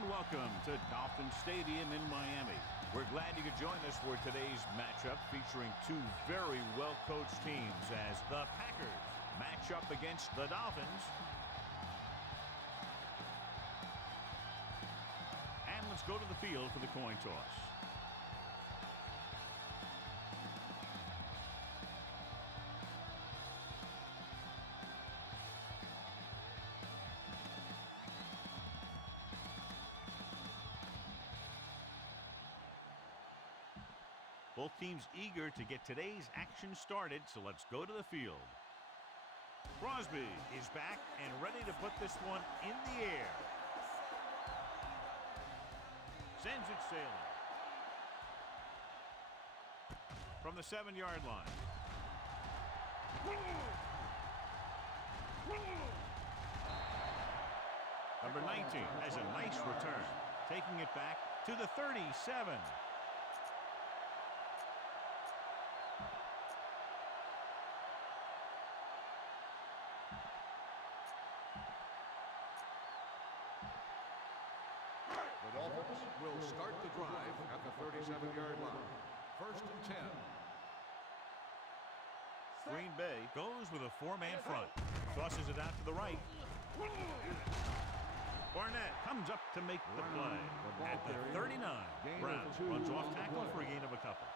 And welcome to Dolphin Stadium in Miami. We're glad you could join us for today's matchup featuring two very well-coached teams as the Packers match up against the Dolphins. And let's go to the field for the coin toss. Both teams eager to get today's action started, so let's go to the field. Crosby is back and ready to put this one in the air. Sends it sailing. From the 7-yard line. Number 19 has a nice return, taking it back to the 37. The Dolphins will start the drive at the 37-yard line. 1st and 10. Green Bay goes with a 4-man front. Tosses it out to the right. Barnett comes up to make the play. At the 39, Brown runs off tackle for a gain of a couple.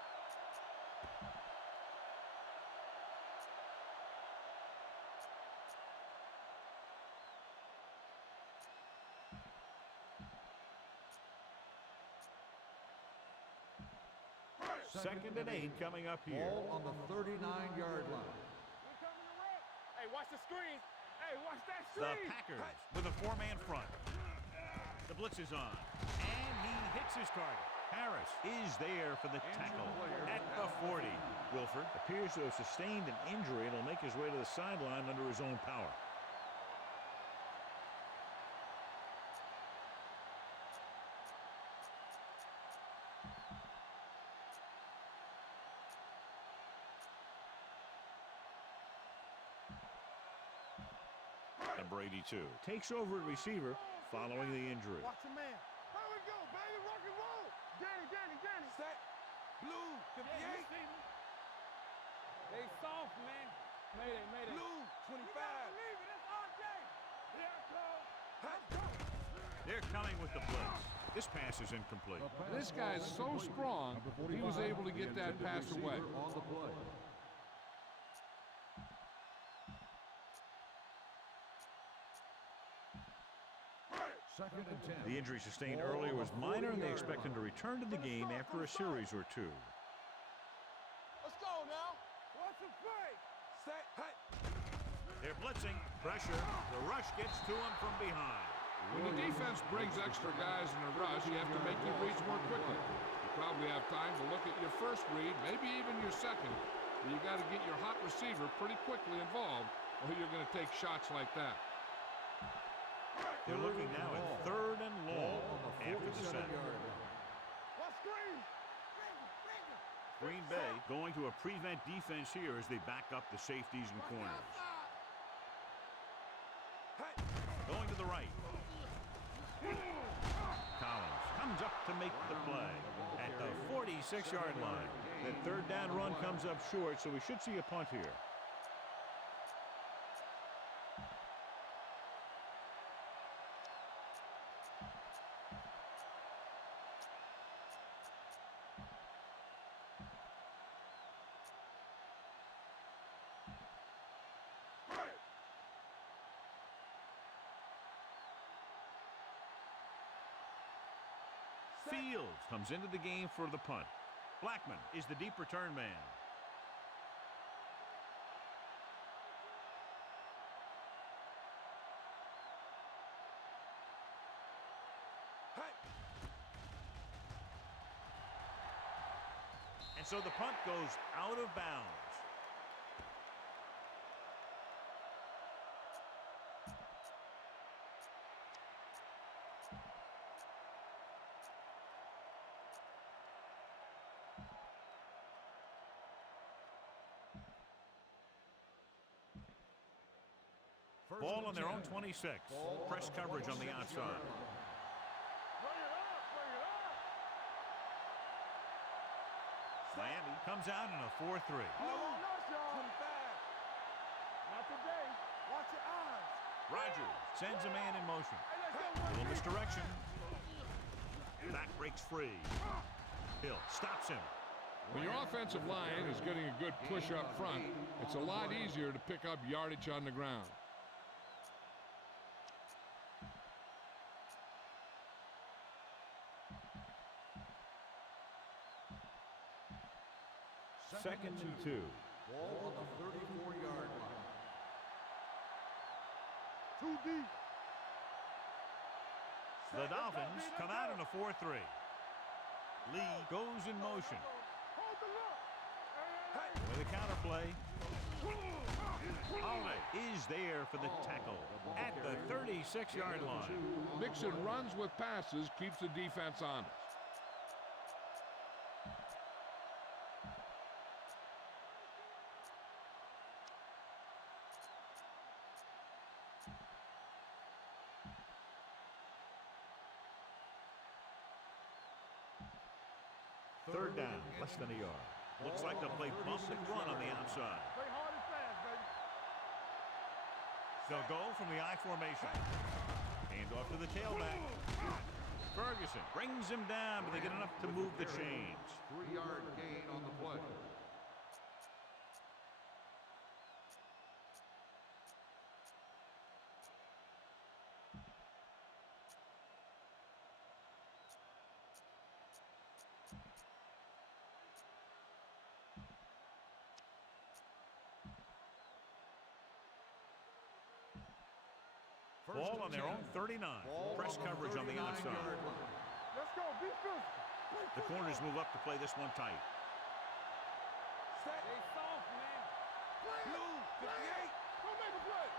Second and 8 coming up here. Ball on the 39-yard line. Hey, watch the screen. Hey, watch that screen. The Packers with a 4-man front. The blitz is on, and he hits his target. Harris is there for the tackle at the 40. Wilford appears to have sustained an injury and will make his way to the sideline under his own power. Number 82 takes over at receiver following the injury. Watch the man. Here we go, baby. Rock and roll. Danny. Set. Blue. 58. They soft, man. Mayday. Blue. 25. You gotta believe it. It's RJ. Here it goes. They're coming with the blitz. This pass is incomplete. This guy's so strong, he was able to get that pass away. On the play. Second and 10. The injury sustained earlier was minor, and they expect him to return to the game after a series or two. Let's go now. Watch the play. Set. Hey. They're blitzing. Pressure. The rush gets to him from behind. When the defense brings extra guys in a rush, you have to make your reads more quickly. You probably have time to look at your first read, maybe even your second. But you got to get your hot receiver pretty quickly involved, or you're going to take shots like that. They're looking now at 3rd and long after the set. What's green? Green Bay going to a prevent defense here as they back up the safeties and corners. Going to the right. Collins comes up to make the play at the 46-yard line. That 3rd down run comes up short, so we should see a punt here. Fields comes into the game for the punt. Blackman is the deep return man. And so the punt goes out of bounds. Ball on their own 26. Press coverage on the outside. Comes out in a 4-3. Blue, 25. Not today. Watch your eyes. Rogers sends a man in motion. A little misdirection. Back breaks free. Hill stops him. When your offensive line is getting a good push up front, it's a lot easier to pick up yardage on the ground. Second and 2. Ball on the 34-yard line. Too deep. The Dolphins come out in a 4-3. Lee goes in motion. Hold the look. With a counter play. Holiday is there for the tackle at the 36-yard line. Mixing runs with passes keeps the defense honest. Third down, less than a yard. Looks like they'll play bump and run on the outside. Play hard and fast, baby. They'll go from the I formation. Hand off to the tailback. Ferguson brings him down, but they get enough to move the chains. 3-yard gain on the play. Ball on their own 39. Press coverage on the outside. Let's go. Be physical. The corners move up to play this one tight. Stay soft, man. Blue, 58. Go make a play.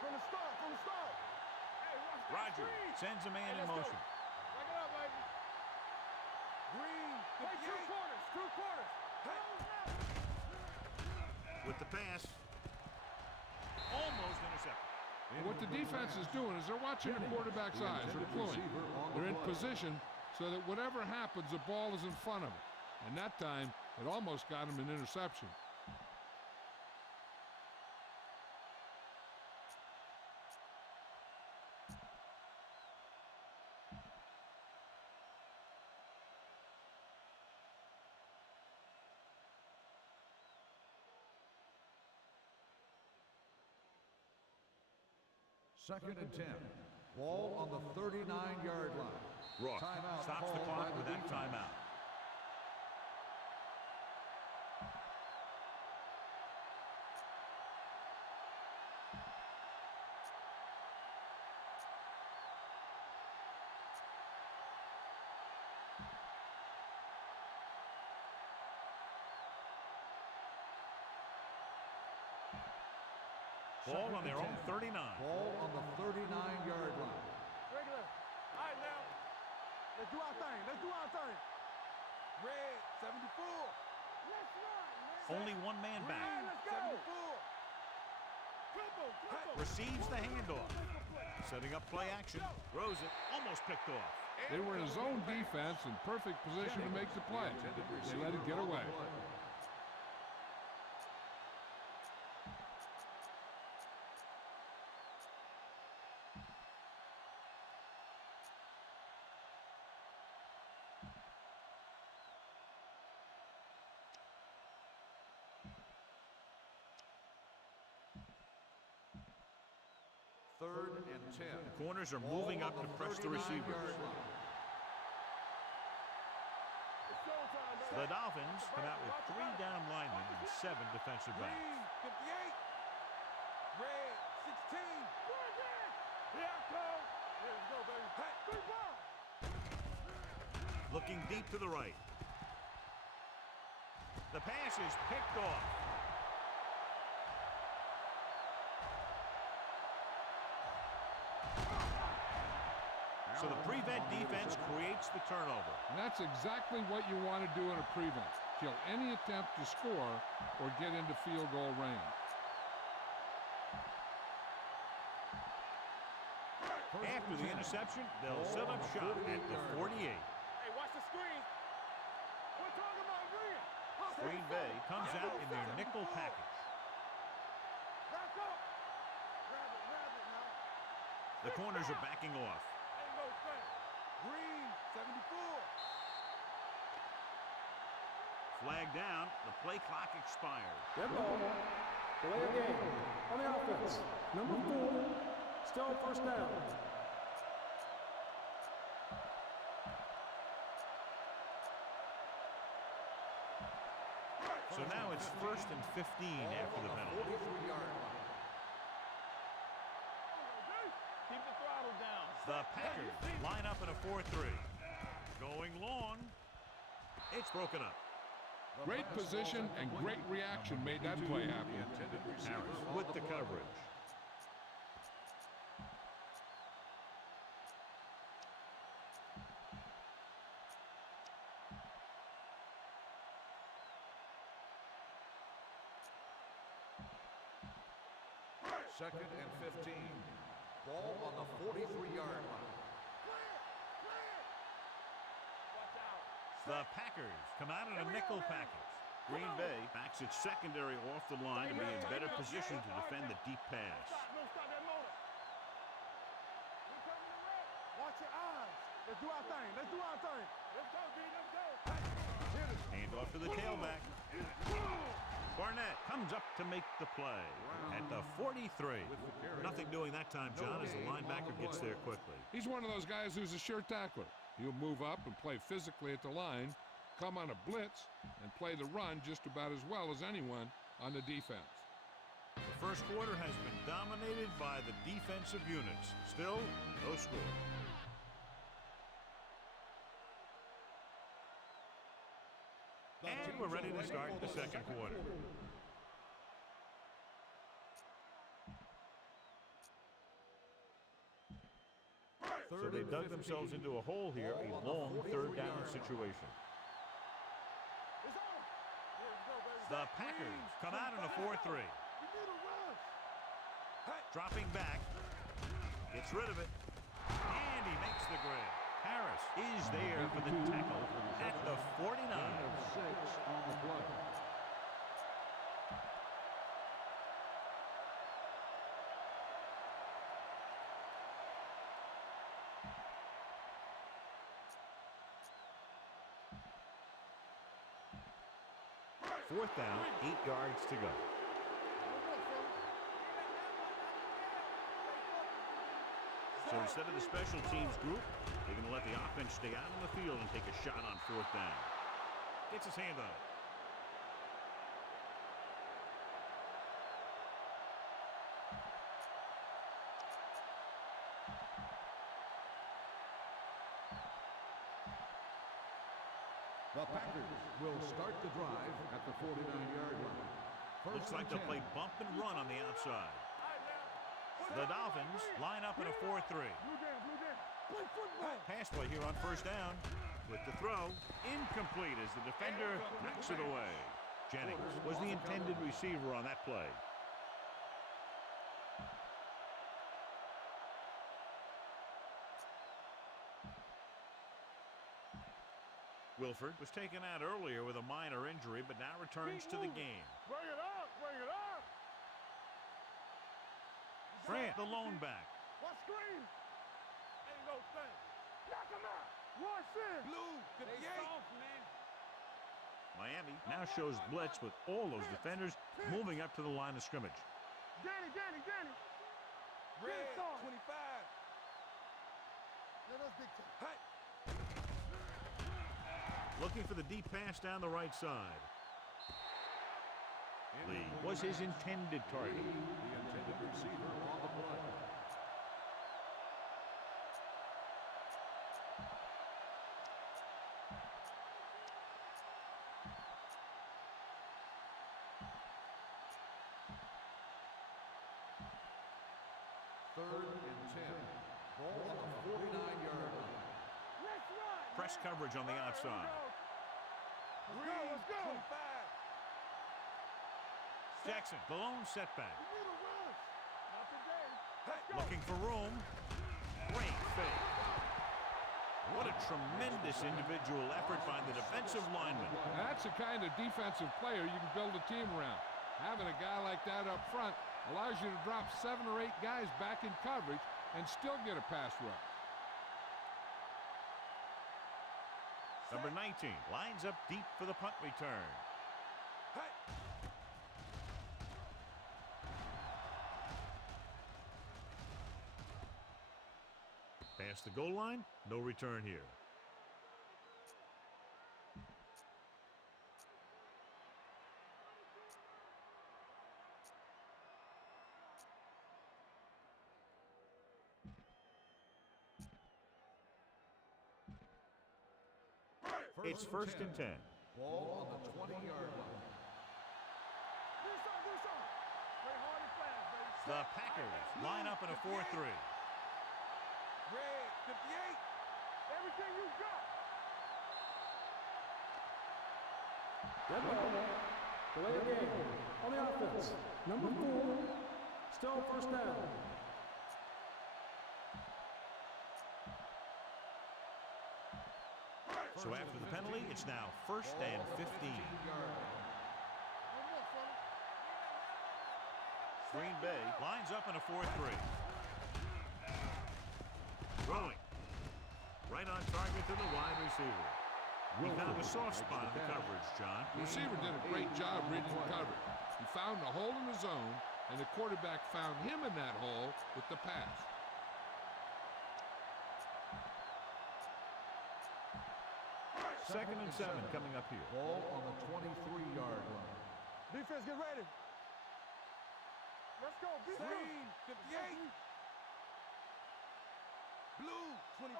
From the start, from the start. Hey, watch that Rogers screen. sends a man Hey, in let's go. motion. Back it up, baby. Green, 58. Play two quarters, two quarters. With the pass. Almost intercepted. And what the defense is doing is they're watching the quarterback's eyes. They're deploying. They're in position so that whatever happens, the ball is in front of them. And that time, it almost got him an interception. Second and 10. Ball on the 39-yard line. Rook Timeout stops the called clock by with the that defense. timeout. Ball on their own 39. Ball on the 39-yard line. Regular. All right, now. Let's do our thing. Let's do our thing. Red, 74. Let's run, man. Only one man back. Let's go. 74. Triple. Receives the handoff. Setting up play action. Throws it. Almost picked off. They were in his own defense in perfect position to make the play. They let it get away. Third and 10. The corners are moving up to press the receivers. It's showtime, baby. The Dolphins come out with 3 down linemen and 7 defensive backs. Green, 58. Red, 16. Here I come. Here we go, baby. Hey, 3 ball. Looking deep to the right. The pass is picked off. So the prevent defense creates the turnover. And that's exactly what you want to do in a prevent. Kill any attempt to score or get into field goal range. After the interception, they'll set up shop at the 48. Hey, watch the screen. We're talking about green. Screen comes out in their nickel package. Back up. Grab it now. The corners are backing off. Ain't no thing. Green, 74. Flag down. The play clock expired. Dead ball. Delay of game. On the offense. Number 4. Still first down. So now it's 1st and 15 after the penalty. 43-yard line. Keep the throttle down. The Packers line up in a 4-3. Going long. It's broken up. Great position and great reaction made that play happen. Harris with the coverage. Second and 15. Ball on the 43-yard line. Watch out. The Packers come out in a nickel package. Green Bay backs its secondary off the line to be in better position to defend the deep pass. No, stop that motor. We coming to red. Watch your eyes. Let's do our thing. Let's do our thing. Let's go, B. Let's go. Hit it. Hand off to the tailback. Barnett comes up to make the play at the 43. Nothing doing that time, John, as the linebacker gets there quickly. He's one of those guys who's a sure tackler. He'll move up and play physically at the line, come on a blitz, and play the run just about as well as anyone on the defense. The first quarter has been dominated by the defensive units. Still, no score. And we're ready to start the second quarter. So they dug themselves into a hole here, a long third down situation. It's on. Here we go, baby. The Packers come out in a 4-3. You need a rush. Dropping back, gets rid of it, and he makes the grab. Harris is there for the tackle at the 49. Of 6 on the play. Fourth down, 8 yards to go. So instead of the special teams group, they're going to let the offense stay out on the field and take a shot on fourth down. Gets his hand on it. The Packers will start the drive at the 49-yard line. Looks like they'll play bump and run on the outside. The Dolphins line up in a 4-3. Blue down, blue down. Play football. Pass play here on first down. With the throw, incomplete as the defender knocks it away. Jennings was the intended receiver on that play. Wilford was taken out earlier with a minor injury, but now returns to the game. Bring it up, bring it up. Grant, the lone back. What screen? Ain't no thing. Knock him out. Rush in. Blue, 58. Soft, man. Miami now shows blitz with all those defenders moving up to the line of scrimmage. Danny. Red, 25. Yeah, that's big time. Hey. Looking for the deep pass down the right side. Lee was his intended target. The intended receiver on the play. Third and 10. Ball on the 49-yard line. Let's run. Press coverage on the outside. Let's go. Jackson, the lone setback. You need a rush. Not today. Let's go. Looking for room. Great fake. What a tremendous individual effort by the defensive lineman. Now, that's the kind of defensive player you can build a team around. Having a guy like that up front allows you to drop 7 or 8 guys back in coverage and still get a pass rush. Number 19 lines up deep for the punt return. Past the goal line, no return here. It's first and 10. Ball on the 20-yard line. The Packers line up in a 4-3. Red 58. Everything you got. Red ball. Delay of game. On the offense. Number 4. Still first down. So after the penalty, it's now first and 15. Green Bay lines up in a 4-3. Throwing. Right on target to the wide receiver. He found a soft spot in the coverage, John. The receiver did a great job reading the coverage. He found a hole in the zone, and the quarterback found him in that hole with the pass. Second and 7 coming up here. Ball on the 23-yard line. Defense, get ready. Let's go. Green 58. Blue 25.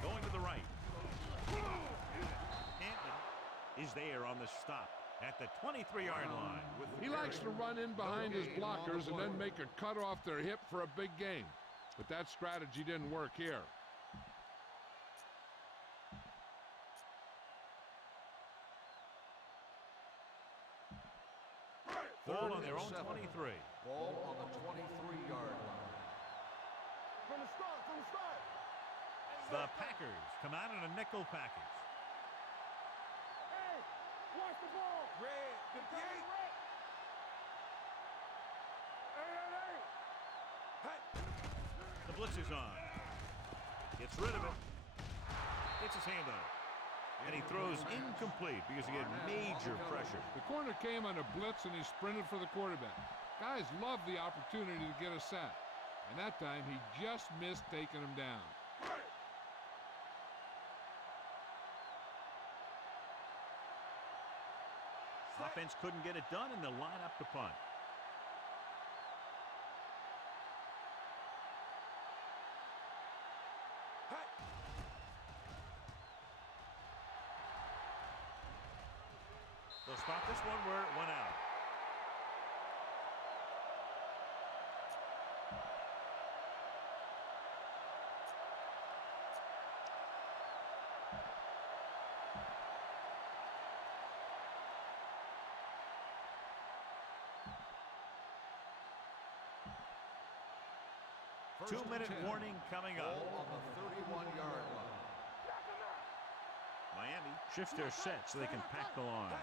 Going to the right. Hampton is there on the stop at the 23-yard line. He likes to run in behind his blockers and then make a cut off their hip for a big gain. But that strategy didn't work here. Ball on their own 23. Ball on the 23-yard line. From the start. The Packers come out in a nickel package. Hey, watch the ball. Red 58. Hey. The blitz is on. Gets rid of it. Gets his hand on it. And he throws incomplete because he had major pressure. The corner came on a blitz and he sprinted for the quarterback. Guys love the opportunity to get a sack. And that time he just missed taking him down. Offense couldn't get it done, and they'll line up to punt. They'll spot this one where it went out. Two-minute warning coming up. Ball on the 31-yard line. Miami shifts their set so they can pack the line.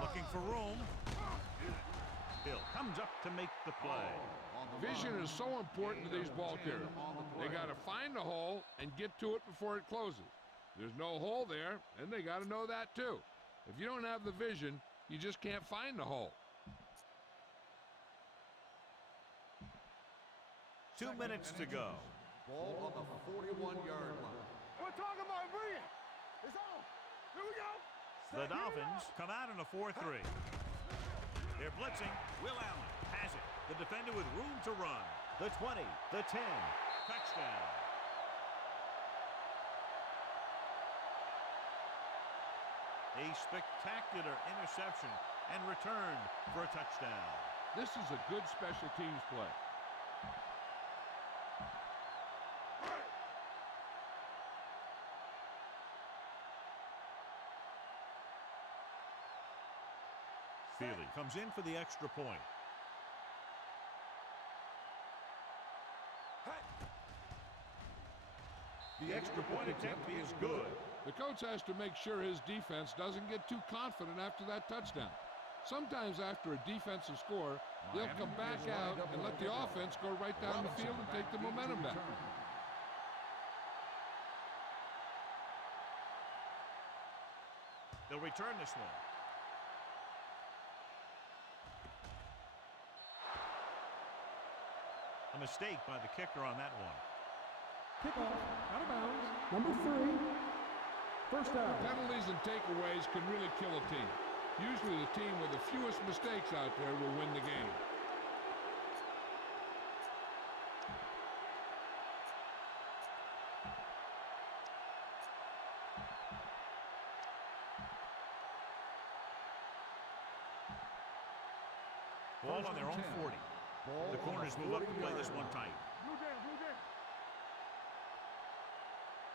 Looking for room. Hill comes up to make the play. Vision is so important to these ball carriers. They got to find a hole and get to it before it closes. There's no hole there, and they got to know that too. If you don't have the vision, you just can't find the hole. 2 minutes to go. Ball on the 41-yard line. We're talking about Brian. It's on. Here we go. The Dolphins come out in a 4-3. They're blitzing. Will Allen has it. The defender with room to run. The 20, the 10. Touchdown. A spectacular interception and return for a touchdown. This is a good special teams play. Feely comes in for the extra point. The extra point attempt is good. The coach has to make sure his defense doesn't get too confident after that touchdown. Sometimes after a defensive score, they'll come back out and let the offense go right down the field and take the momentum back. They'll return this one. A mistake by the kicker on that one. Kickoff, out of bounds, number 3. First down. Penalties and takeaways can really kill a team. Usually the team with the fewest mistakes out there will win the game. Ball on their own 40. The corners move up to play this one tight. Blue down, blue down.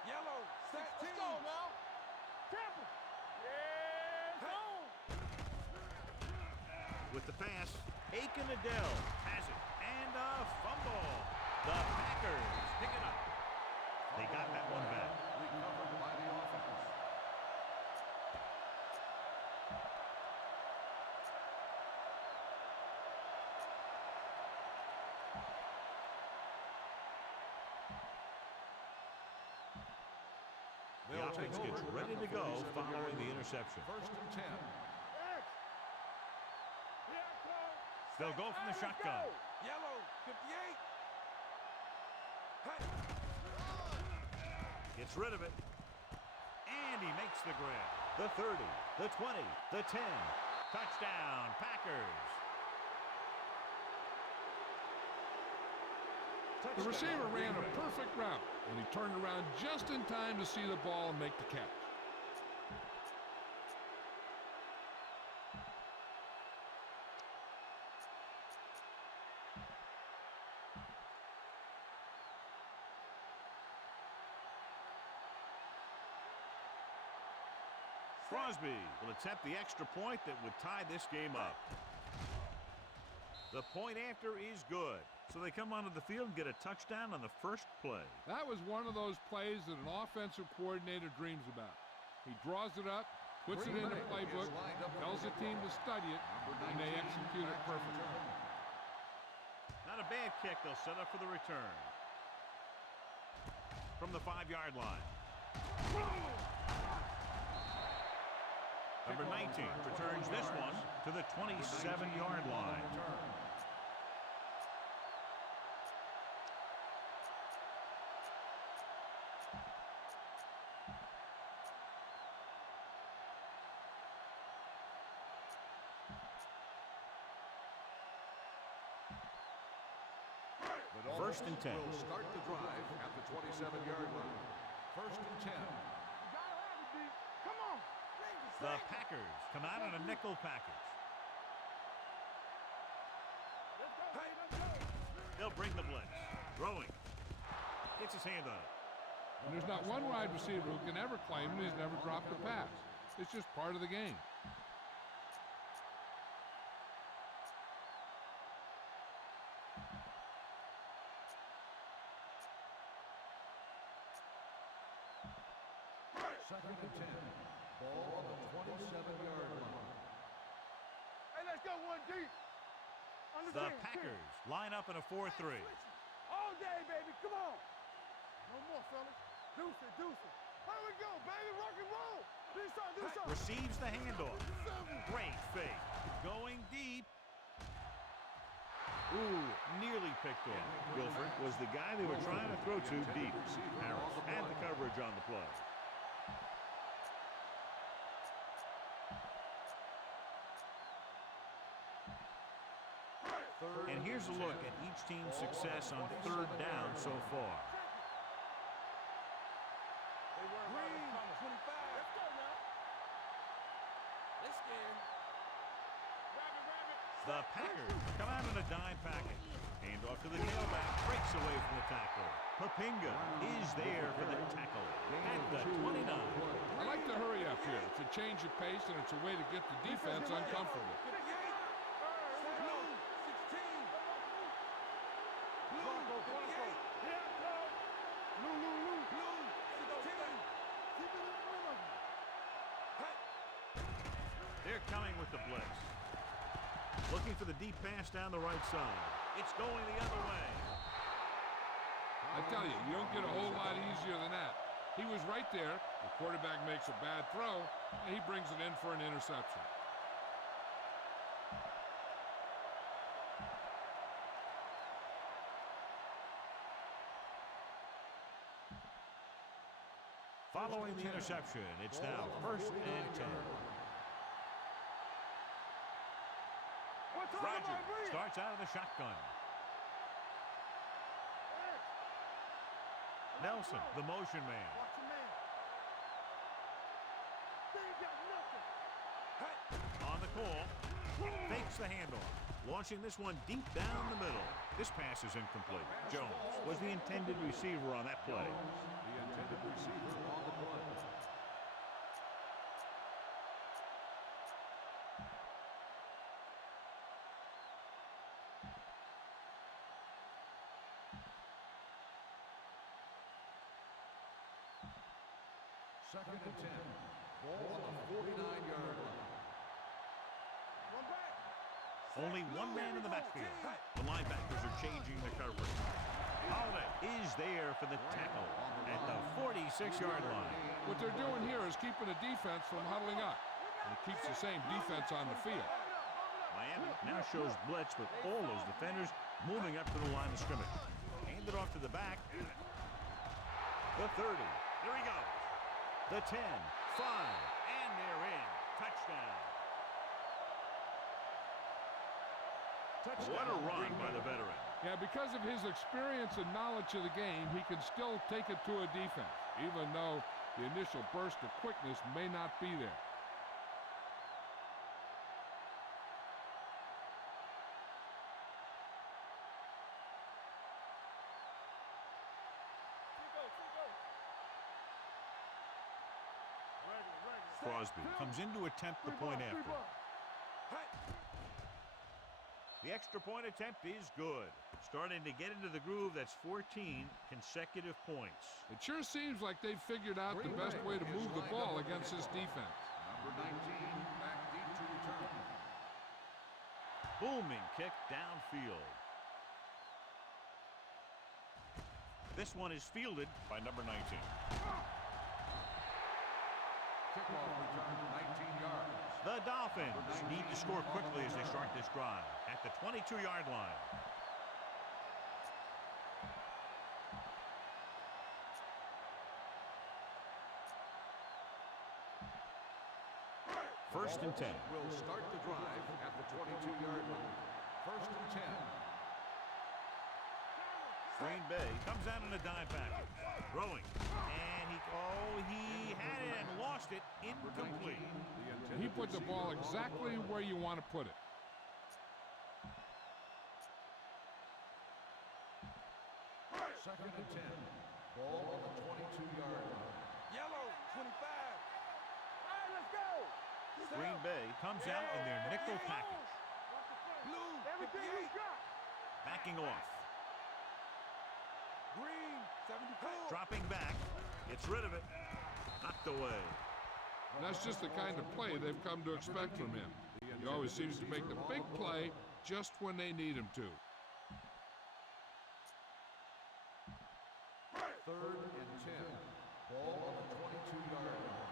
Yellow, 16. Let's go now. Tampa. Yeah, go. With the pass, Aiken Adele has it, and a fumble. The Packers pick it up. They got that one back. Recovered by the offense. The offense gets ready to go following the interception. First and 10. They'll go from the shotgun. Yellow, 58. Gets rid of it. And he makes the grab. The 30, the 20, the 10. Touchdown, Packers. The receiver ran a perfect route, and he turned around just in time to see the ball and make the catch. Crosby will attempt the extra point that would tie this game up. The point after is good. So they come onto the field and get a touchdown on the first play. That was one of those plays that an offensive coordinator dreams about. He draws it up, puts it in the playbook, tells the team to study it, and they execute it perfectly. Not a bad kick. They'll set up for the return. From the 5-yard line. Number 19 returns this one to the 27-yard line. First and 10. Will start the drive at the 27-yard line. First and 10. Come on. The Packers come out in a nickel package. They'll bring the blitz. Throwing. Gets his hand on it. And there's not one wide receiver who can ever claim that he's never dropped a pass. It's just part of the game. Second and 10. Ball on the 27-yard line. Hey, let's go one deep. The Packers line up in a 4-3. All day, baby. Come on. No more, fellas. Deuce it, deuce it. How we go, baby? Rock and roll. Do something. Receives the handoff. Great fake. Going deep. Ooh, nearly picked off. Wilford was the guy they were trying to throw to deep. Harris had the coverage on the play. And here's a look at each team's success on third down so far. Green, 25. Let's go now. Let's get The Packers come out in a dime package. Hand off to the tailback. Breaks away from the tackle. Papinga is there for the tackle at the 29. I like to hurry up here. It's a change of pace, and it's a way to get the defense uncomfortable. They're coming with the blitz. Looking for the deep pass down the right side. It's going the other way. I tell you, you don't get a whole lot easier than that. He was right there. The quarterback makes a bad throw, and he brings it in for an interception. Following the interception, it's now 1st and 10. Rodgers starts out of the shotgun. Nelson, the motion man. On the call, fakes the handoff, launching this one deep down the middle. This pass is incomplete. Jones was the intended receiver on that play. The intended receiver on the play. Second and 10. Ball on the 49-yard line. Only one man in the backfield. The linebackers are changing the coverage. Holiday is there for the tackle at the 46-yard line. What they're doing here is keeping the defense from huddling up. And it keeps the same defense on the field. Miami now shows blitz with all those defenders moving up to the line of scrimmage. Hand it off to the back. The 30. There he goes. The 10, 5, and they're in. Touchdown. What a run by the veteran. Yeah, because of his experience and knowledge of the game, he can still take it to a defense, even though the initial burst of quickness may not be there. Crosby comes in to attempt the point after. The extra point attempt is good. Starting to get into the groove. That's 14 consecutive points. It sure seems like they've figured out the best way to move the ball against this defense. Number 19, back deep to return. Booming kick downfield. This one is fielded by number 19. Kickoff return, 19 yards. The Dolphins need to score quickly as they start this drive at the 22-yard line. First and 10. Will start the drive at the 22-yard line. First and 10. Green Bay comes out in a dime package. Throwing. And he had it and lost it. Incomplete. He put the ball exactly where you want to put it. Second and 10. Ball on the 22-yard line. Yellow, 25. All right, let's go. Green Bay comes out in their nickel package. Blue, everything we got. Backing off. Green, 74. Dropping back. Gets rid of it. Knocked away. And that's just the kind of play they've come to expect from him. He always seems to make the big play just when they need him to. Third and 10. Ball on the 22-yard line.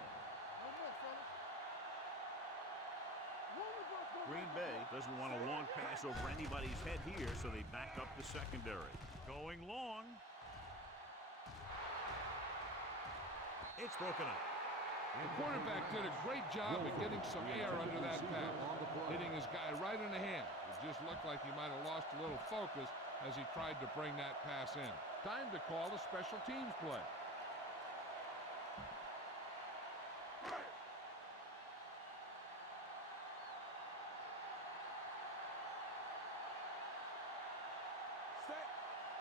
Green Bay doesn't want a long pass over anybody's head here, so they back up the secondary. Going long. It's broken up. The quarterback did a great job of getting some air under that pass, hitting his guy right in the hand. It just looked like he might have lost a little focus as he tried to bring that pass in. Time to call a special teams play.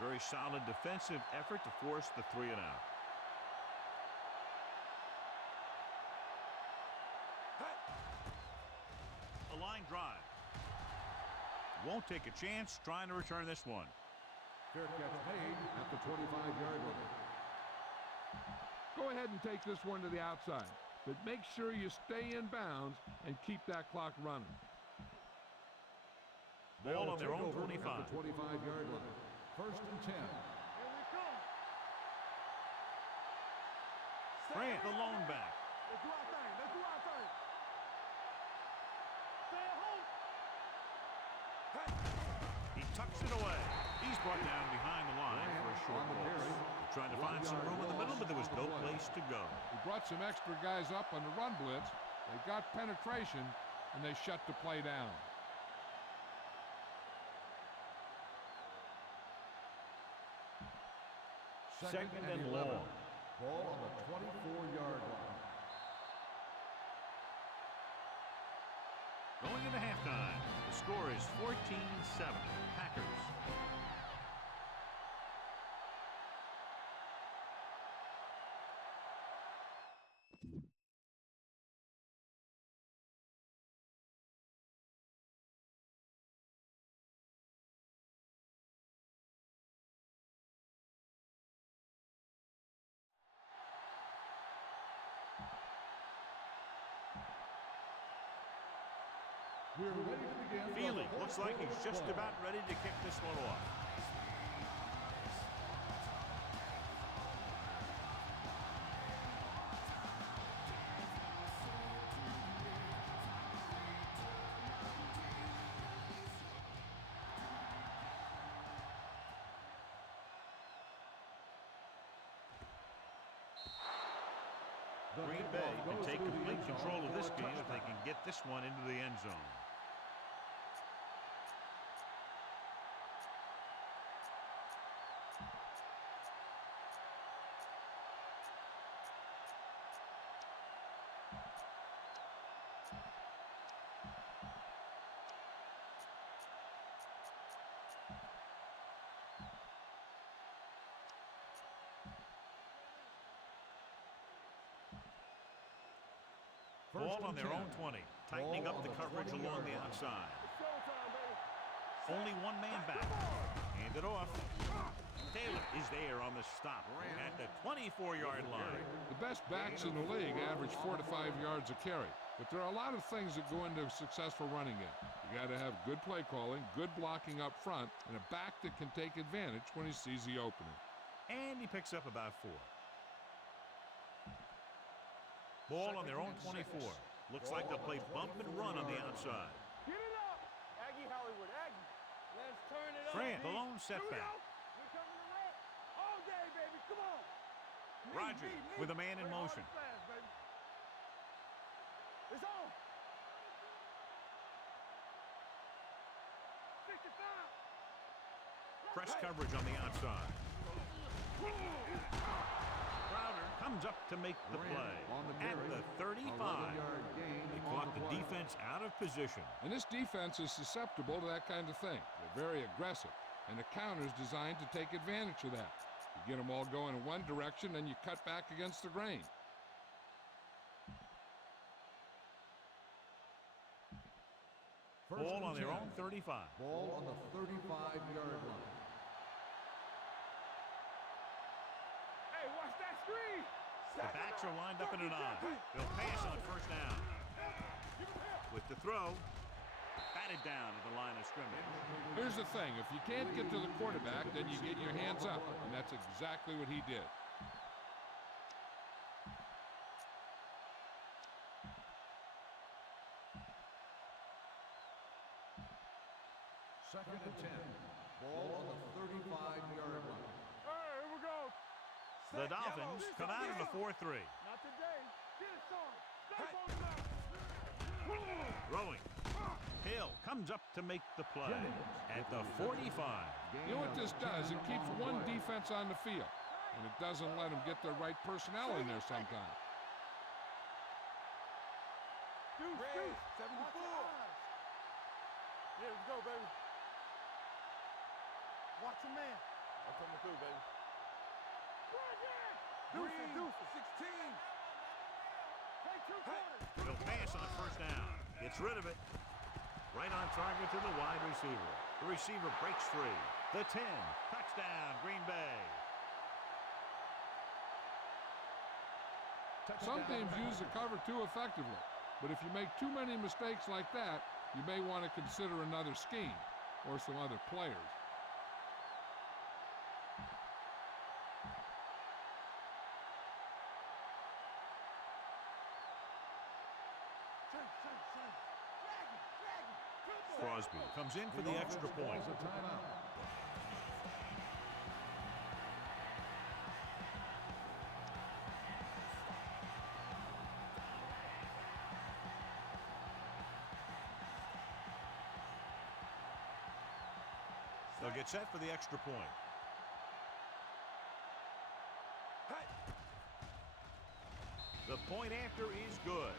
Very solid defensive effort to force the 3 and out. A line drive. Won't take a chance trying to return this one. Fair catch made at the 25-yard line. Go ahead and take this one to the outside. but make sure you stay in bounds and keep that clock running. Ball on their own Takeover 25. at the 25-yard line. First and 10. Here we come. Grant, the lone back. Let's do our thing. Let's do our thing. Stay at home. He tucks it away. He's brought down behind the line for a short On the loss. carry. Trying to find some room in the middle, but there was no place to go. He brought some extra guys up on the run blitz. They got penetration, and they shut the play down. Second and long. Ball on the 24-yard line. Going into halftime, the score is 14-7. Packers. We're ready to begin. Feely looks like he's just about ready to kick this one off. Green Bay can take complete control of this game if they can get this one into the end zone. Ball on their own 20, tightening up the coverage along the outside. Showtime, baby. Only one man back. Hand it off. Taylor is there on the stop at the 24-yard line. The best backs in the league average 4 to 5 yards a carry. But there are a lot of things that go into a successful running game. You got to have good play calling, good blocking up front, and a back that can take advantage when he sees the opening. And he picks up about 4. Ball on their own 24. Looks like they'll play bump and run on the outside. Get it up. Aggie Hollywood, Aggie. Let's turn it up. Grant, the D. lone setback. We're coming to rep. All day, baby. Come on. Rogers with a man in Play hard motion. and fast, baby. It's on. 65. Press coverage on the outside. Crowder comes up to make the play at the 35. They caught the defense out of position. And this defense is susceptible to that kind of thing. They're very aggressive, and the counter's designed to take advantage of that. You get them all going in one direction, and you cut back against the grain. Ball on their own 35. Ball on the 35-yard line. Hey, watch that screen. The backs are lined up in an eye. They'll pass on first down. With the throw, batted down at the line of scrimmage. Here's the thing. If you can't get to the quarterback, then you get your hands up, and that's exactly what he did. Second and 10. Ball on the 35-yard line. Hey, here we go. The Dolphins come out of the 4-3. Not today. Get it, son. Stay on him out. Throwing. Hill comes up to make the play at the 45. You know what this does? It keeps one defense on the field, and it doesn't let them get the right personnel in there sometimes. Red, 74. Yeah, let's go, baby. Watch your man. I'm coming through, baby. Deuce, 16. Take 2 quarters. He'll pass on first down. Gets rid of it. Right on target to the wide receiver. The receiver breaks free. The 10. Touchdown, Green Bay. Some teams use the cover too effectively, but if you make too many mistakes like that, you may want to consider another scheme or some other players. Crosby comes in for the extra point. They'll get set for the extra point. The point after is good.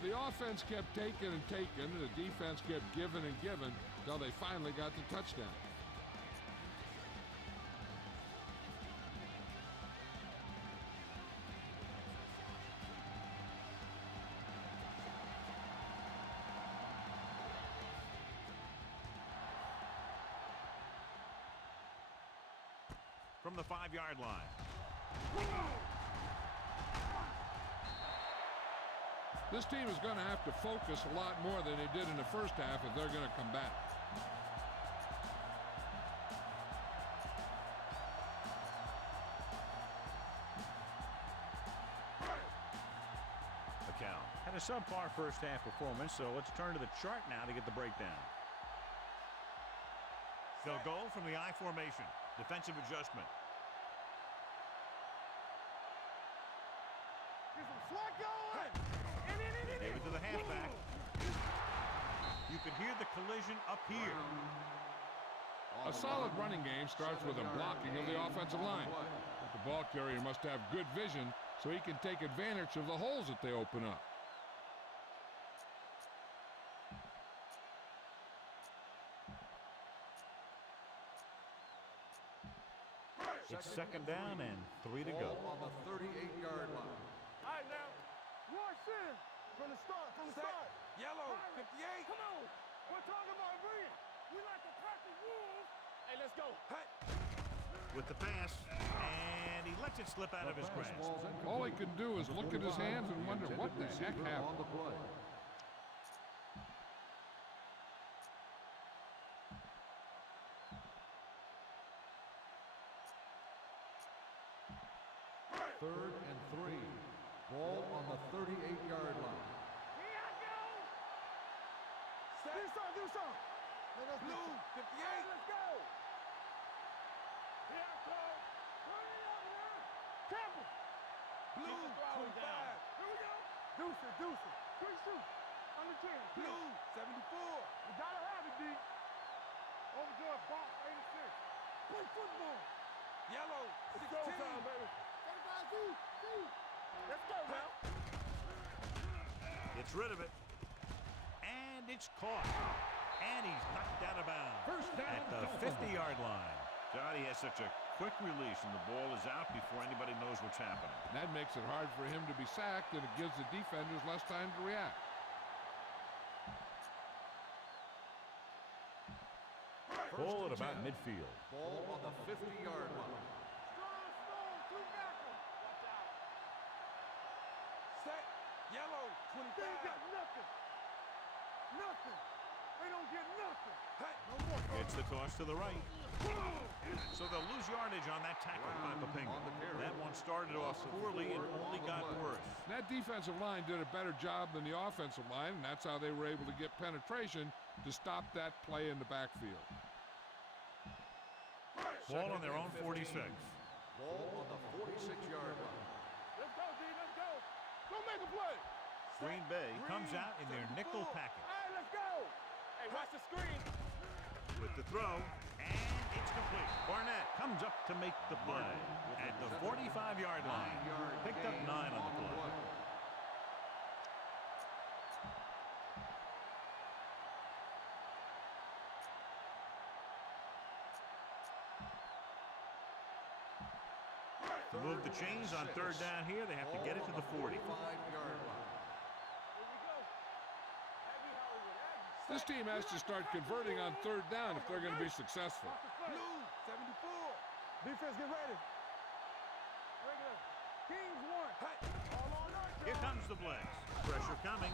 The offense kept taking and taking, and the defense kept giving and giving until they finally got the touchdown. From the 5-yard line. This team is going to have to focus a lot more than they did in the first half if they're going to come back. The count. Had a subpar first half performance, so let's turn to the chart now to get the breakdown. They'll go from the I formation. Defensive adjustment. Get some slack going! They gave it to the halfback. You can hear the collision up here. A solid running game starts with a blocking of the offensive line. But the ball carrier must have good vision so he can take advantage of the holes that they open up. It's second down and 3 to go. On the 38-yard line. All right, now. Rush in. From the start, Yellow, Pirates, 58. Come on. We're talking about brilliant. We like to practice rules. Hey, let's go. With the pass, and he lets it slip out of his grasp. All he can do is look at his hands and wonder what the heck happened. Third and 3. Ball on the 38-yard line. Here I go. Do something. Blue, 58. Let's go. Here I go. Turn it up now. Temple. Blue, 25. Here we go. Deuce it. Quick shoot. On the 10. Blue, 74. We gotta have it, D. Overjoyed box 86. Play football. Yellow, It's 16. go time, baby. Let's go now. Gets rid of it. And it's caught. And he's knocked out of bounds. First down, At the Dolphins. 50-yard line. Johnny has such a quick release, and the ball is out before anybody knows what's happening. That makes it hard for him to be sacked, and it gives the defenders less time to react. Ball at about midfield. Ball on the 50-yard line. Strong, two backers. Watch out. Set. Yellow, They 25. got nothing. They don't get nothing. Hey. No more. It's the toss to the right. So they'll lose yardage on that tackle by Papinga. That one started off poorly and only got worse. That defensive line did a better job than the offensive line, and that's how they were able to get penetration to stop that play in the backfield. Ball on their own 46. Ball on the 46-yard line. Let's go, D. Let's go. Go make a play. Green Bay comes out in their nickel package. All right, let's go. Hey, watch the screen. With the throw, and it's complete. Barnett comes up to make the play at the 45-yard line. Picked up 9 on the play. To move the chains on third down here, they have to get it to the 40. 45-yard line. Here we go. Heavy Hollywood. Heavy. This team has to start converting on third down if they're going to be successful. Watch the play. Blue, 74. Defense, get ready. Regular. Kings won. All on us, Here y'all. comes the blitz. Pressure coming.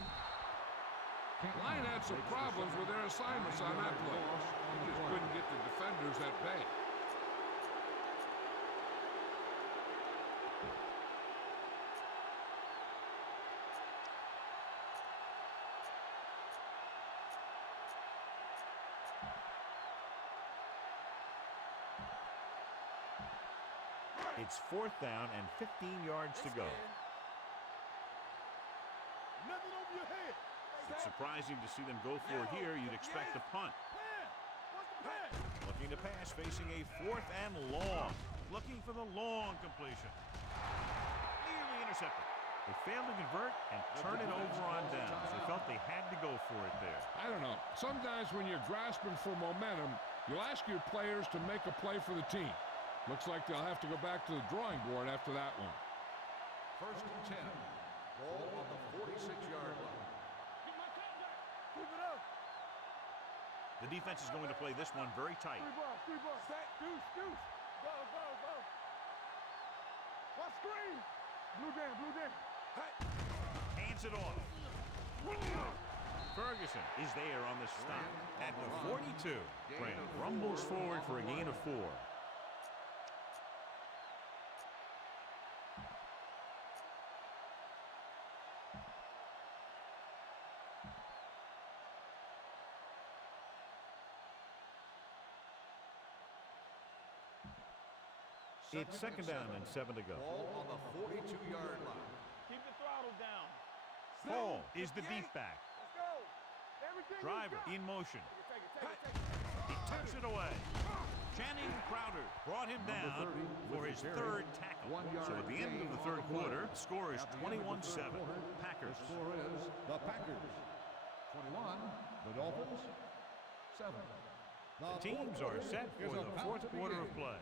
Line had some problems with their assignments on that play. He just couldn't get the defenders at bay. It's 4th down and 15 yards to go. Nothing over your head. It's surprising to see them go for it here. You'd expect a punt. Plan. What's the plan? Looking to pass, facing a 4th and long. Looking for the long completion. Nearly intercepted. They failed to convert and turn it over on downs. They felt they had to go for it there. I don't know. Sometimes when you're grasping for momentum, you'll ask your players to make a play for the team. Looks like they'll have to go back to the drawing board after that one. 1st and 10. Ball on the 46-yard line. Get my top back. Keep it up. The defense is going to play this one very tight. Three balls. Set. Deuce. Go. Watch screen. Blue down. Hey. Hands it off. Ferguson is there on the stop at the 42. Grant rumbles forward for a gain of 4. It's 2nd down and 7 to go. Ball on the 42-yard line. Keep the throttle down. Paul is the deep back. Let's go. Everything Driver you got. in motion. Take it. He tucks it away. Channing Crowder brought him down for his 3rd tackle. So at the end of the 3rd quarter, the score is 21-7. Packers. Score is the Packers 21, the Dolphins 7. The teams are set for the 4th quarter of play.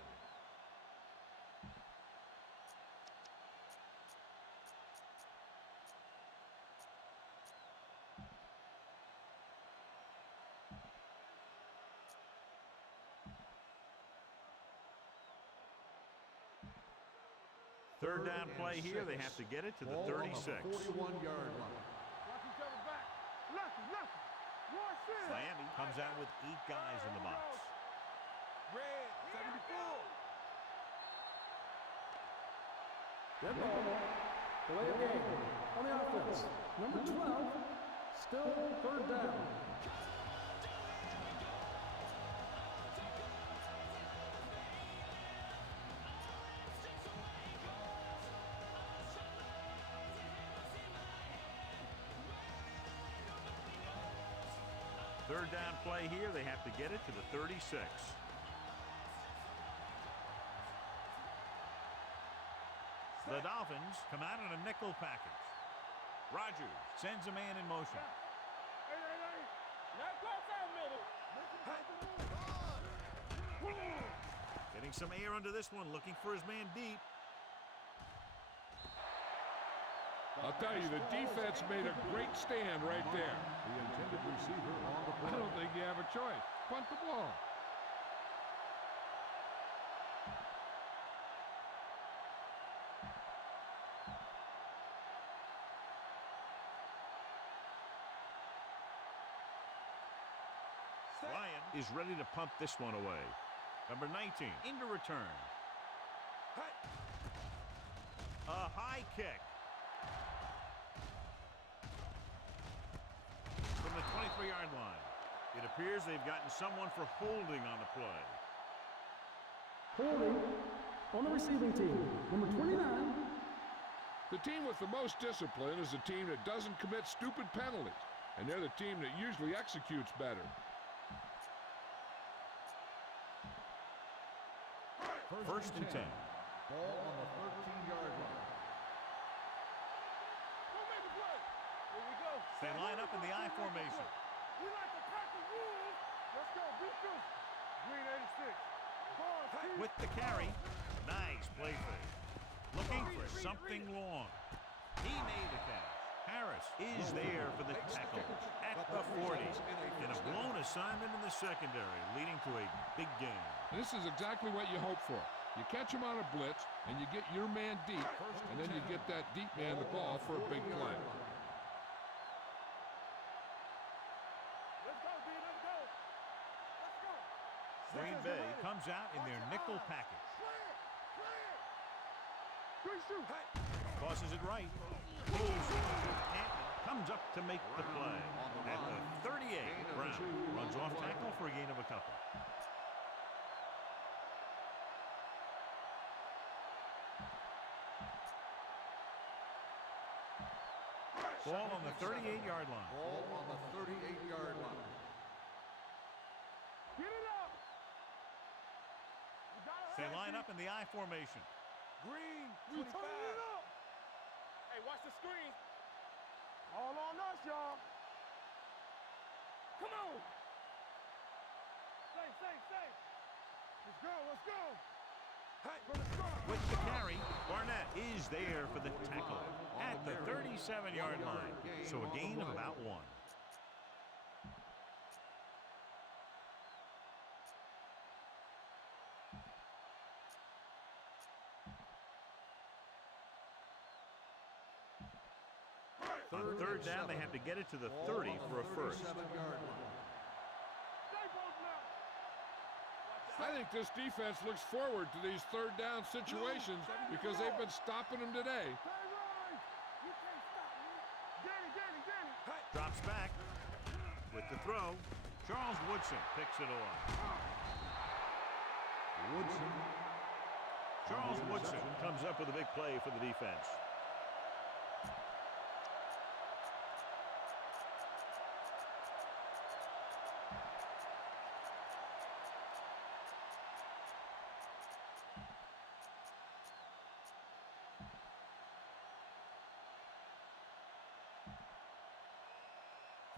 Third down play here. They have to get it to the 36. 41-yard line. Watch each other back. Lucky. Watch it. Miami comes out with 8 guys in the box. Red, 74. Dead ball. Delay of game. On the offense. Number 12. Still 3rd down. Third down play here. They have to get it to the 36. The Dolphins come out in a nickel package. Rogers sends a man in motion. Hey. Not close out middle. Getting some air under this one, looking for his man deep. I'll tell you, the defense made a great stand right there. The intended receiver on the I play. don't think you have a choice. Punt the ball. Ryan is ready to punt this one away. Number 19 into return. A high kick. From the 23-yard line. It appears they've gotten someone for holding on the play. Holding on the receiving team. Number 29. The team with the most discipline is the team that doesn't commit stupid penalties, and they're the team that usually executes better. First and 10. Ball on the 13-yard line. Don't make a play. Here we go. They line up in the I formation. We like to pack the rules. Let's go. Beat this. Green 86. Ball, team. With the carry. Nice play fake. Looking for something long. He made the catch. Harris is there for the tackle at the 40. And a blown assignment in the secondary, leading to a big game. This is exactly what you hope for. You catch him on a blitz, and you get your man deep, and then you get that deep man the ball for a big play. Let's go, D. Let's go. Let's go. Green Bay comes out in their nickel package. Tosses it right. Canton comes up to make the play. At the 38, Brown runs off tackle for a gain of a couple. Ball on the 38-yard line. Ball on the 38-yard line. Get it up. They line up in the I formation. Green, 25. Hey, watch the screen. All on us, y'all. Come on. Safe. Let's go. Hey, from the start. With the carry, Barnett is there for the tackle at the 37-yard line. So a gain of about 1. On third down, they have to get it to the 30 for a first. I think this defense looks forward to these third down situations because they've been stopping them today. Drops back with the throw. Charles Woodson picks it off. Charles Woodson comes up with a big play for the defense.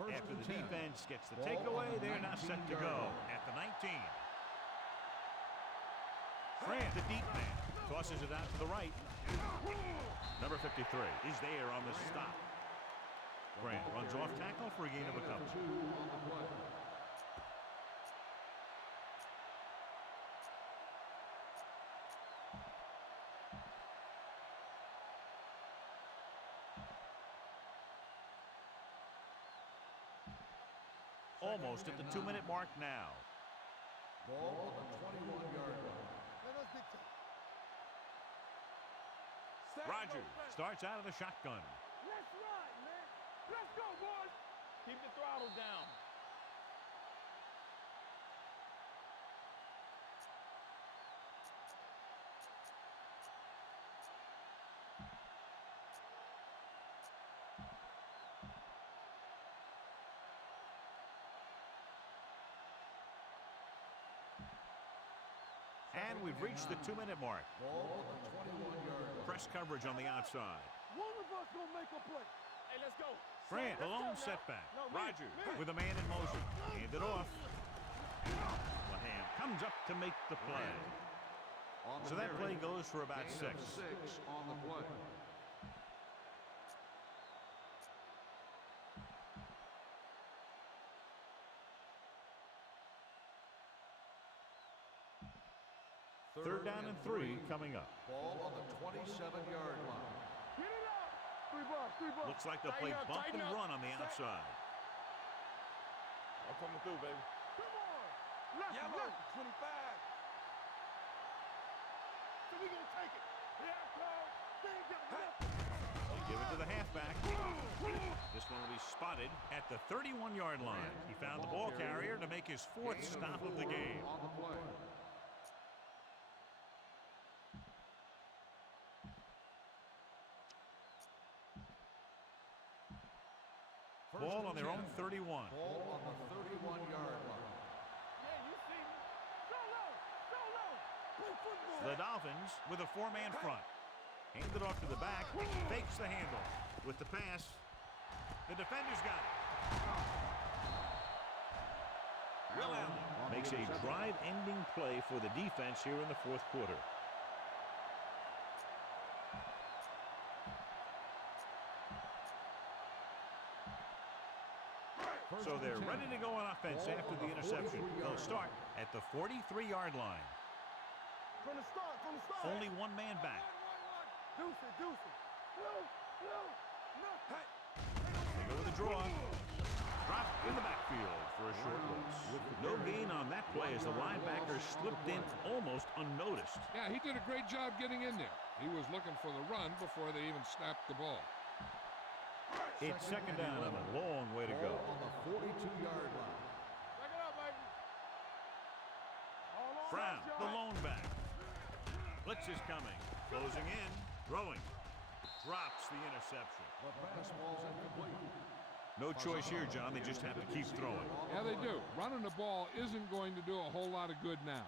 After the defense gets the takeaway, they're now set to go at the 19. Grant, the deep man, tosses it out to the right. Number 53 is there on the stop. Grant runs off tackle for a gain of a couple. Almost at the 2-minute mark now. Ball on the 21-yard line. Rogers starts out of the shotgun. Let's ride, man. Let's go, boys. Keep the throttle down. And we've reached the 2-minute mark. Ball on the 21-yard line. Press coverage on the outside. One of us gonna make a play. Hey, let's go. Grant, a lone setback. Rogers with a man in motion. Hand it off. Laham comes up to make the play. So that play goes for about 6. 6 on the play. Third down and 3 coming up. Ball on the 27-yard line. Get it up. 3 bucks. Looks like they'll play bump and run on the outside. I'm coming through, baby. Come on. Left, 25. So we gonna take it. Here I come. They give it to the halfback. This one will be spotted at the 31-yard line. He found the ball carrier to make his 4th stop of the game. On the play. Ball on their own 31. Ball on the 31-yard line. Yeah, you see me. Solo. Play football. The Dolphins with a 4-man front. Hand it off to the back. Fakes the handle. With the pass, the defender's got it. Will Allen makes a drive-ending play for the defense here in the 4th quarter. So they're ready to go on offense after the interception. They'll start at the 43-yard line. From the start, from the start. Only one man back. Deuce it, deuce it. No. Hey. They go with a draw. Drop in the backfield for a short loss. No gain on that play as the linebacker slipped in almost unnoticed. Yeah, he did a great job getting in there. He was looking for the run before they even snapped the ball. It's second down and a long way to go. On the 42-yard line. Back it up, baby. All on Brown, us, the y'all. lone back. Blitz is coming. Closing in. Throwing. Drops the interception. The pass ball's incomplete. No choice here, John. They just have to keep throwing. Yeah, they do. Running the ball isn't going to do a whole lot of good now.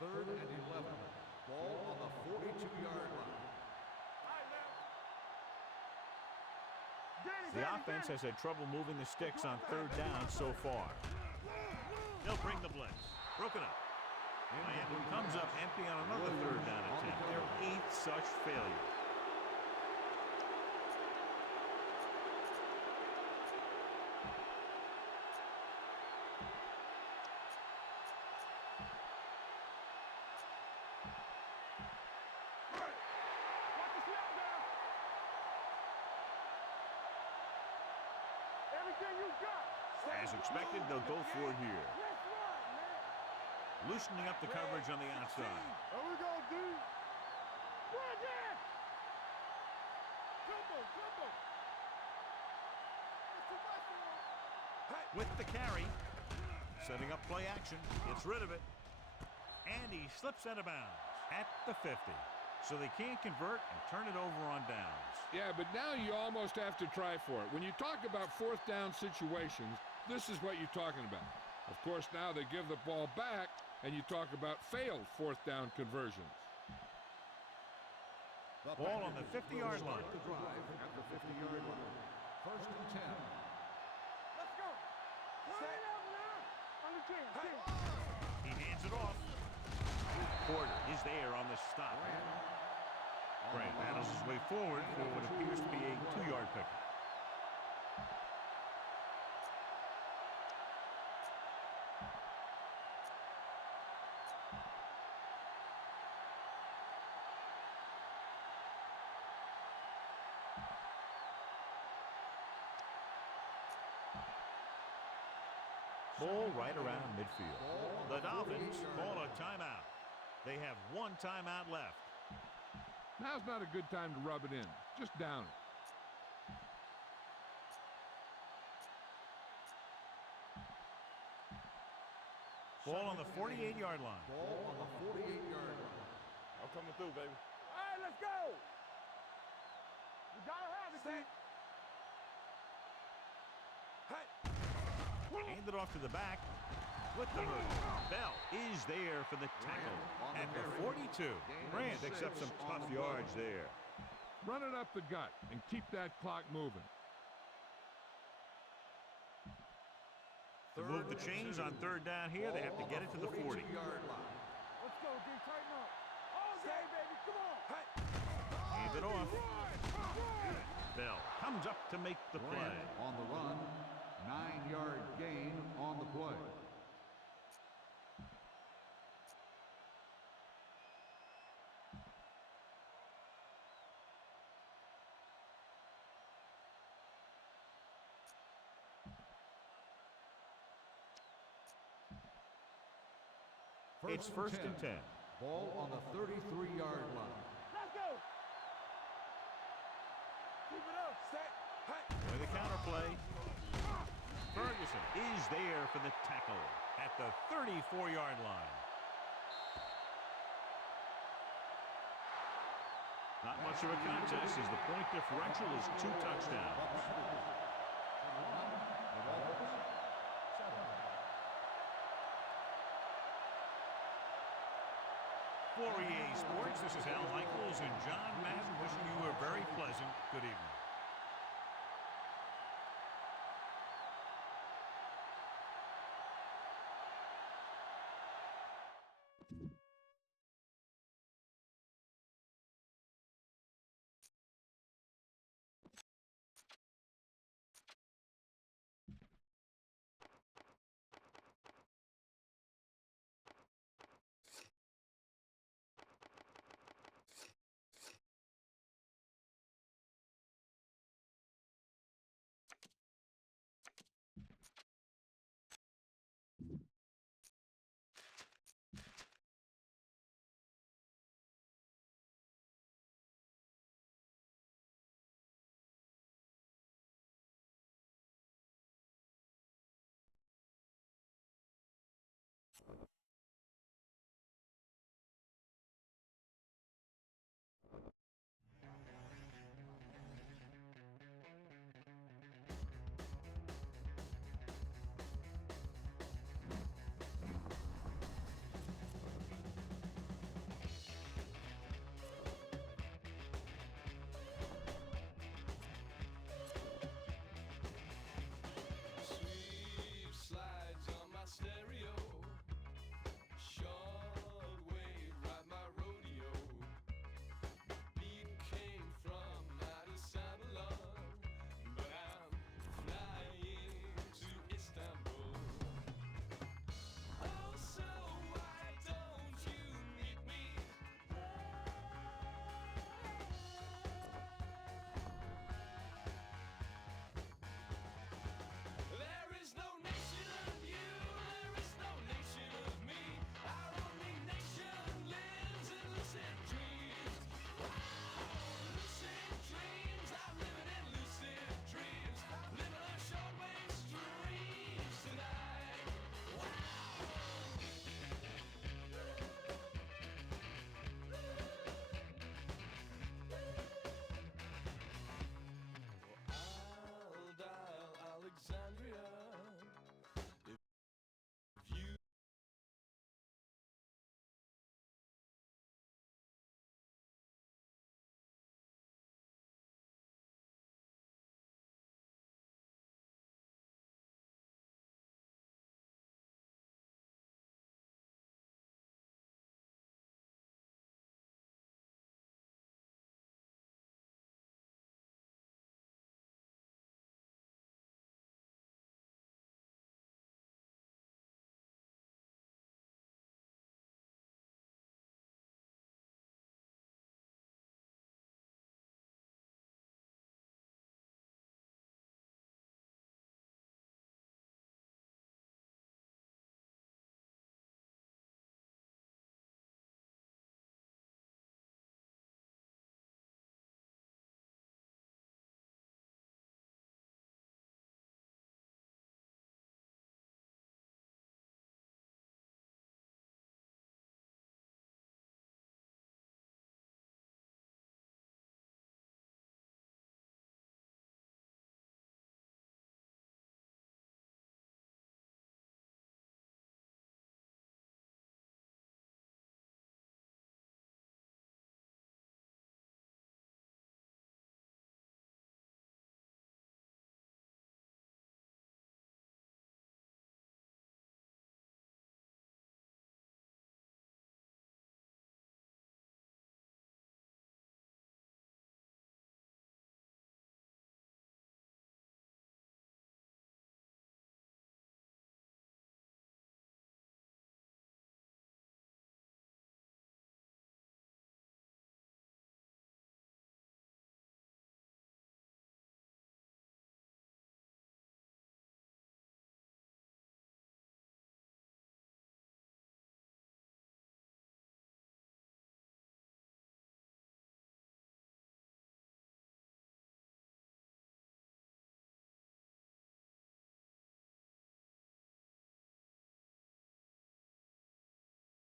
Third and 11. Ball on the 42-yard line. The offense has had trouble moving the sticks on third down so far. They'll bring the blitz. Broken up. Miami comes up empty on another third down attempt. Their 8th such failure. As expected, they'll go for it here. Loosening up the coverage on the outside. There we go, D. Right there. Jumbo. With the carry. Setting up play action. Gets rid of it. And he slips out of bounds at the 50. So they can't convert and turn it over on downs. Yeah, but now you almost have to try for it. When you talk about fourth down situations, this is what you're talking about. Of course, now they give the ball back, and you talk about failed fourth down conversions. Ball on the 50-yard line. The drive at the 50-yard line. First and 10. Let's go. Set it up now. On the 10. He hands it off. Porter is there on the stop. Grant battles his way forward for what appears to be a 2-yard pickup. Ball right around midfield. The Dolphins call a timeout. They have one timeout left. Now's not a good time to rub it in. Just down it. Ball on the 48-yard line. Ball on the 48-yard line. I'm coming through, baby. All right, let's go. We gotta have it, D. Hand it off to the back with the hook. Bell is there for the tackle at the 42. Grant accepts some tough yards there. Run it up the gut and keep that clock moving. To move the chains on third down here, they have to get it to the 40. Let's go, D. Tighten up. All day, baby. Come on. Hand it off. Bell comes up to make the play. Grant on the run. 9-yard gain on the play. It's first and 10. Ball on the 33-yard line. Let's go. Keep it up. Set. With the counter play. Ferguson is there for the tackle at the 34-yard line. Not much of a contest as the point differential is 2 touchdowns. For EA Sports, this is Al Michaels and John Madden wishing you a very pleasant good evening.